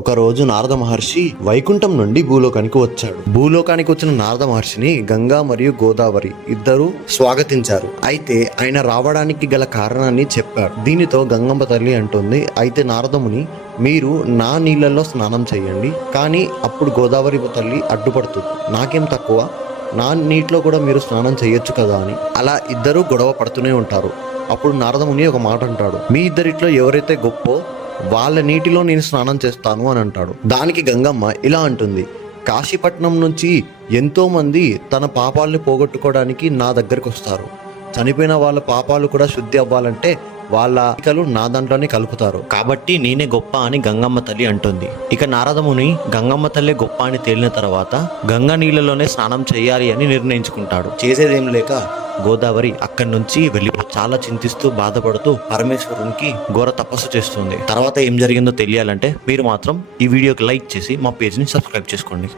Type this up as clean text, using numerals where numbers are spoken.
ఒకరోజు నారద మహర్షి వైకుంఠం నుండి భూలోకానికి వచ్చాడు. భూలోకానికి వచ్చిన నారద మహర్షిని గంగా మరియు గోదావరి ఇద్దరు స్వాగతించారు. అయితే ఆయన రావడానికి గల కారణాన్ని చెప్పాడు. దీనితో గంగమ్మ తల్లి అంటుంది, అయితే నారదముని మీరు నా నీళ్ళల్లో స్నానం చేయండి, కానీ అప్పుడు గోదావరి తల్లి అడ్డుపడుతుంది. నాకేం తక్కువ, నా నీటిలో కూడా మీరు స్నానం చేయొచ్చు కదా అని. అలా ఇద్దరు గొడవ పడుతూనే ఉంటారు. అప్పుడు నారదముని ఒక మాట అంటాడు, మీ ఇద్దరిట్లో ఎవరైతే గొప్పో వాళ్ళ నీటిలో నేను స్నానం చేస్తాను అని అంటాడు. దానికి గంగమ్మ ఇలా అంటుంది, కాశీపట్నం నుంచి ఎంతో మంది తన పాపాలని పోగొట్టుకోవడానికి నా దగ్గరికి వస్తారు. చనిపోయిన వాళ్ళ పాపాలు కూడా శుద్ధి అవ్వాలంటే వాళ్ళ ఇకలు నా దాంట్లోనే కలుపుతారు, కాబట్టి నేనే గొప్ప అని గంగమ్మ తల్లి అంటుంది. ఇక నారదముని గంగమ్మ తల్లి గొప్ప అని తేలిన తర్వాత గంగా నీళ్ళలోనే స్నానం చేయాలి అని నిర్ణయించుకుంటాడు. చేసేదేం లేక గోదావరి అక్కడి నుంచి వెళ్ళిపో చాలా చింతిస్తూ బాధపడుతూ పరమేశ్వరునికి ఘోర తపస్సు చేస్తుంది. తర్వాత ఏం జరిగిందో తెలియాలంటే మీరు మాత్రం ఈ వీడియోకి లైక్ చేసి మా పేజ్ని సబ్స్క్రైబ్ చేసుకోండి.